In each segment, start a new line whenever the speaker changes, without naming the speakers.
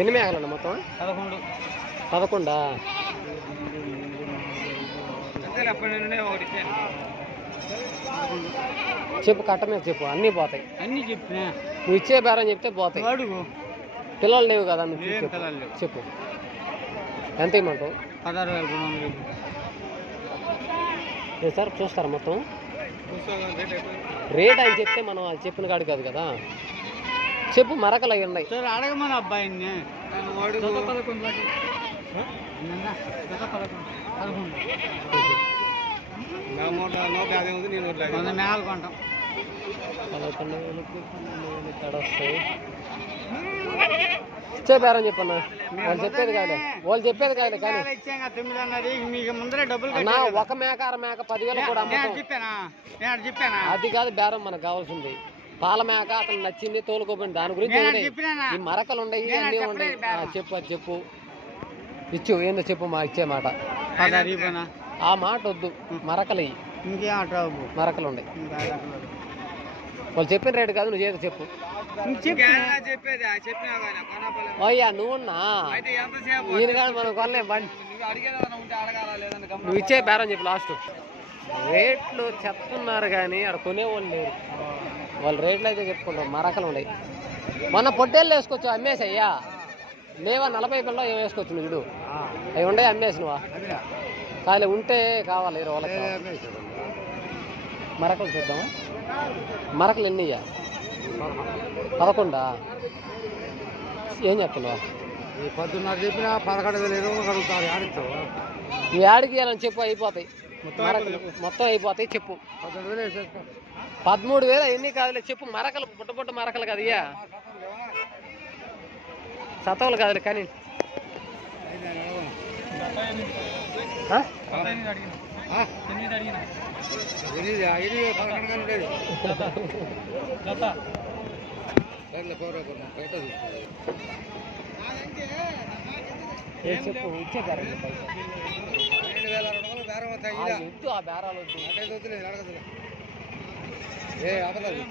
ఎన్ని మేకలన్న మొత్తం?
పదకొండు.
పదకొండా? చెప్పు కట్ట మీద చెప్పు అన్నీ పోతాయి.
అన్నీ చెప్పినా?
నువ్వు ఇచ్చే బేరం చెప్తే పోతాయి.
అడుగు
పిల్లలు లేవు కదా నువ్వు చెప్పు. చెప్పు. ఎంత ఇమ్మంటావు?
పదహారు వేల రెండు వందలు
ఏ సార్ చూస్తారా మొత్తం? రేట్ ఆయన చెప్తే మనం అది చెప్పిన కాడు కాదు కదా. చెప్పు మరకలు అవి ఉన్నాయి
సరే అడగమని అబ్బాయిని. పదకొండు
వేలకి తేడా వస్తాయి బేరం చెప్పన్నా. వాళ్ళు చెప్పేది కాదు. వాళ్ళు చెప్పేది కాదు కానీ. అన్నా. ఒక మేక అర మేక పదివేలు కూడా
నేను
అమ్ముతాం.
చెప్పానా? నేను చెప్పానా?
అది కాదు బేరం మనకు కావాల్సింది. పాల మేక అతను నచ్చింది తోలుకోపోయింది. దాని గురించి
నేను?
ఈ మరకలు ఉండయి
నేను
అన్నీ ఉండయి చెప్పు అది చెప్పు. ఇచ్చు ఏందో చెప్పు మా ఇచ్చే మాట. ఆ మాట వద్దు. మరకలు మరకలు ఉన్నాయి
అట్రాలు.
వాళ్ళు చెప్పిన రేటు కాదు నువ్వు చేతి చెప్పు. అయ్యా నువ్వున్నా? కానీ మనం కొనలేం బండి.
నువ్వు
ఇచ్చే బేరం చెప్పు లాస్ట్. రేట్లు చెప్తున్నారు కానీ అక్కడ కొనేవాళ్ళు లేరు. వాళ్ళు రేట్లు అయితే చెప్పుకుంటారు మరకలు ఉన్నాయి. మొన్న పొట్టేళ్ళు వేసుకోవచ్చు అమ్మేసి అయ్యా లేవా నలభై పిల్ల ఏం వేసుకోవచ్చు నువ్వు చూడు అవి ఉండే అమ్మేసి నువ్వా కాలే ఉంటే కావాలి వాళ్ళకి. మరకలు చూద్దాం మరకలు ఎన్ని ఇయ్యా? పదకొండా? ఏం చెప్తున్నావా?
పొద్దున్నర చెప్పిన పదకొండు వేల ఇరవై అడుగుతారు
ఈ యాడికి ఇవ్వాలని చెప్పు అయిపోతాయి. మొత్తం అయిపోతాయి చెప్పు. పదమూడు వేలు ఎన్ని కాదులే చెప్పు మరకలు పుట్ట పుట్ట మరకలు కదా ఇయ్యా. సతవులు కాదులే కానీ. చెప్పు ఇచ్చే
అవుతాయి
ఆ, బేరాలు వద్దు.
ఏ అబద్ధాలు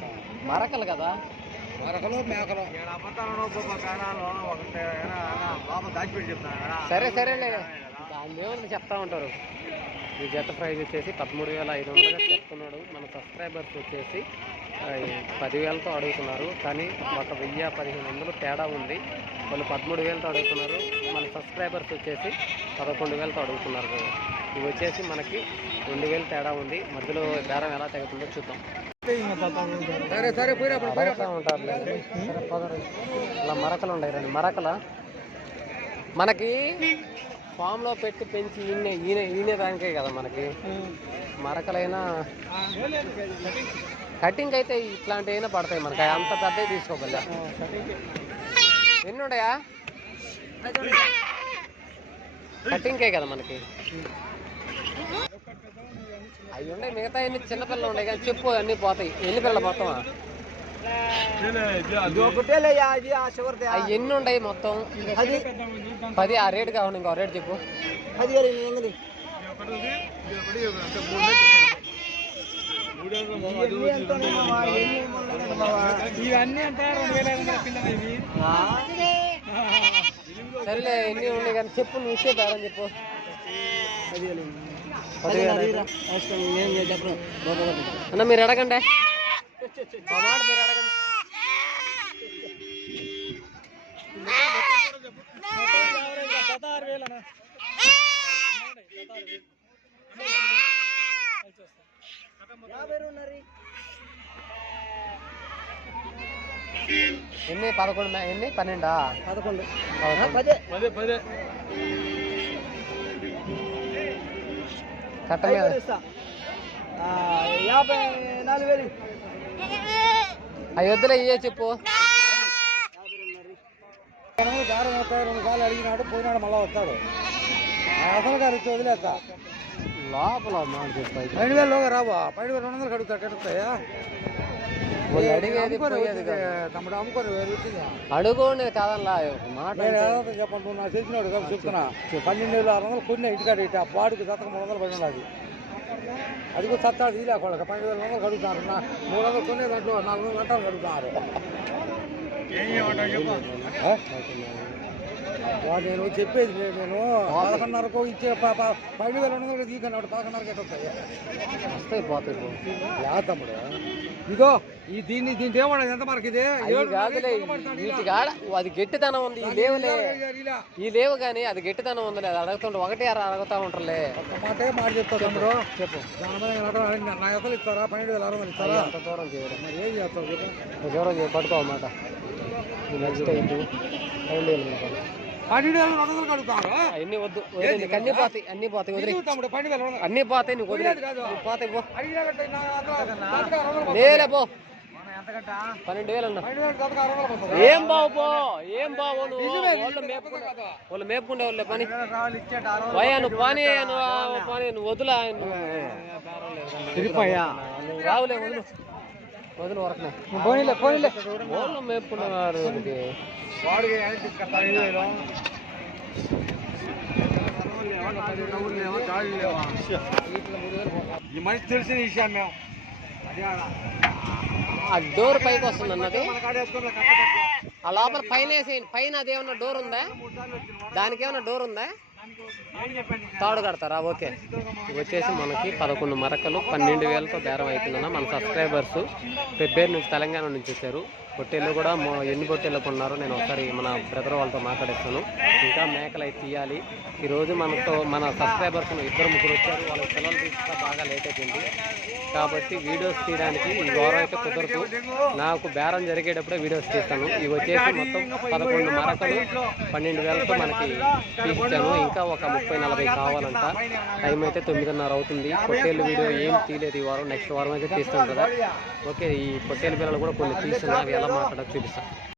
మరకలు కదా?
మరకలు మేకలు. చెప్తాను
సరే సరేలే. దాని చెప్తా ఉంటారు. ఈ జత ప్రైజ్ వచ్చేసి పదమూడు వేల ఐదు వందలుగా చెప్తున్నాడు. మన సబ్స్క్రైబర్స్ వచ్చేసి పదివేలతో అడుగుతున్నారు. కానీ ఒక వెయ్యి పదిహేను వందలు తేడా ఉంది. వాళ్ళు పదమూడు వేలతో అడుగుతున్నారు. మన సబ్స్క్రైబర్స్ వచ్చేసి పదకొండు వేలతో అడుగుతున్నారు. ఇవి వచ్చేసి మనకి రెండు వేలు తేడా ఉంది. మధ్యలో బేరం ఎలా తెగుతుందో చూద్దాం.
సరే సరే
ఇలా మరకలు ఉన్నాయి రండి. మరకల? మనకి ఫామ్లో పెట్టి పెంచి ఈయన ఈయన ఈయన దానికే కదా మనకి. మరకలైనా కటింగ్ అయితే ఇట్లాంటివి అయినా పడతాయి మనకి. అంత పెద్దవి తీసుకోగల ఎన్ని ఉన్నాయా కటింగ్కే కదా మనకి. అవి ఉన్నాయి మిగతా అన్ని చిన్నపిల్లలు ఉన్నాయి కానీ చెప్పు అన్నీ పోతాయి. ఎన్ని పిల్లలు మొత్తమా అవి ఎన్ని ఉన్నాయి మొత్తం?
అది
పది ఆ రేటు కావాలి ఇంకో రేటు చెప్పు.
ఇవి
సరేలే ఎన్ని ఉన్నాయి కానీ చెప్పు నువ్వు బేరం చెప్పు. పదివేలు అన్న మీరు అడగండి. మీరు అడగండి. ఎన్ని? పదకొండు మే- ఎన్ని? పన్నెండా?
పదకొండు.
పదకొండు.
పదే పదే.
కట్ట మీద.
యాభై నాలుగు వేలు.
అవి వద్దులే ఇయ్యే చెప్పు.
దారం వస్తాయి రెండు సార్లు అడిగినాడు పోయినాడు మళ్ళీ వస్తాడు. అసలు గారు ఇచ్చి వదిలేస్తా.
లోపల.
పన్నెండు వేలు లోగా రాబా వేలు రెండు వందలు కడుగుతా కడుగుతాయా?
అడుగునే కాదల్లా మాట
చెప్పండి నువ్వు నాకు తెలిసినాడు కదా చెప్తున్నా. పన్నెండు వేలు ఆరు వందలు కొన్ని ఇంటికాడ ఇటు ఆ బాడుకి సతకం మూడు వందలు పడి ఉన్నది అది కూడా సత్తాడు ఇది లేకుండా పన్నెండు వేల వందలు కడుగుతారు. నా మూడు వందలు కొనే దాంట్లో నాలుగు వందలు గంటలు? వాడు నేను చెప్పేది లేదు నేను. పదకొండున్నరకు ఇచ్చే పన్నెండు వేల రెండు వందలు తీసుకున్నాడు పదకొండున్నరకి ఎట్ట వస్తాయి
వస్తాయి పోతాయి.
తమ్ముడు. ఇదో ఈ దీన్ని దీంట్లో ఏమన్నది ఎంత మనకి ఇది?
అవి కాదులే వీటి కాడ అది గట్టితనం ఉంది ఈ లేవులే. ఈ లేవు కానీ అది గట్టితనం ఉంది అది అడుగుతుంటే ఒకటి అర అడుగుతా ఉంటారులే.
ఒక్క మాటే మాట చెప్పు దాని మీద. నా ఎసలు ఇస్తారా? పన్నెండు వేల ఆరు వందలు ఇస్తారా?
అంత దూరం చేయడం.
మరి ఏం చేస్తావు
దూరం పట్టుకోమాట నెక్స్ట్ ఇటు
పన్నెండు వేల రెండు వందలు కడుగుతారు
అన్ని వద్దు అన్ని పోతాయి అన్ని పోతాయి వదిలే
పన్నెండు వేల రెండు వందలు
అన్ని పోతాయి నీకు వదిలే
పోయేది కాదు.
నువ్వు పోతాయి పో
అడిగినా కట్ట నా అక్కడ దాంట్లో ఆరు వందలు
లేలే పో పన్నెండు వేలు అన్న. ఏం బావు పో ఏం బావు వాళ్ళు మేపుకుంటే. వాళ్ళు మేపుకుంటే వాళ్ళే పని. పోయా నువ్వు పానీ నువ్వు పానీ నువ్వు వదులా రావులే వదులు వదులు
పోనీలే పోనీలే.
మేపుకున్నారు.
ఈ మనిషి తెలిసిన విషయం మేము.
ఆ డోర్ పైకి వస్తుంది అన్నది.
మన కాడ వేసుకొని కట్ట కట్టు.
ఆ లోపల పైన వేసేయండి. పైన అదేమన్నా డోర్ ఉందా? దానికి ఏమన్నా డోర్ ఉందా? తాడు కడతారా? ఓకే. ఇవి వచ్చేసి మనకి పదకొండు మరకలు పన్నెండు వేలతో బేరం అవుతుందన్న మన సబ్స్క్రైబర్స్. పెబ్బేరు నుంచి తెలంగాణ నుంచి వచ్చారు. పొట్టేళ్ళు కూడా ఎన్ని పొట్టేళ్ళు కొన్నారు? నేను ఒకసారి మన బ్రదర్ వాళ్ళతో మాట్లాడేస్తాను. ఇంకా మేకలు అయితే తీయాలి. ఈరోజు మనతో మన సబ్స్క్రైబర్స్ ఇద్దరు ముగ్గురు వచ్చారు. వాళ్ళ పిల్లలు తీసుకుంటే బాగా లేట్ అయిపోయింది. కాబట్టి వీడియోస్ తీయడానికి ఈ వారం అయితే కుదరదు. నాకు బేరం జరిగేటప్పుడే వీడియోస్ తీస్తాను. ఇవి వచ్చేసి మొత్తం పదకొండు మరకలు పన్నెండు వేలతో మనకి తీసిచ్చాను ఇంకా ఒక ముప్పై నలభై కావాలంట. టైం అయితే తొమ్మిదిన్నర అవుతుంది. పొట్టేళ్ళు వీడియో ఏం తీయలేదు ఈ వారం. నెక్స్ట్ వారం అయితే తీస్తాను కదా. ఓకే ఈ పొట్టేలు పిల్లలు కూడా కొన్ని తీస్తున్నా. అవి ఎలా మాట్లాడో చూపిస్తాను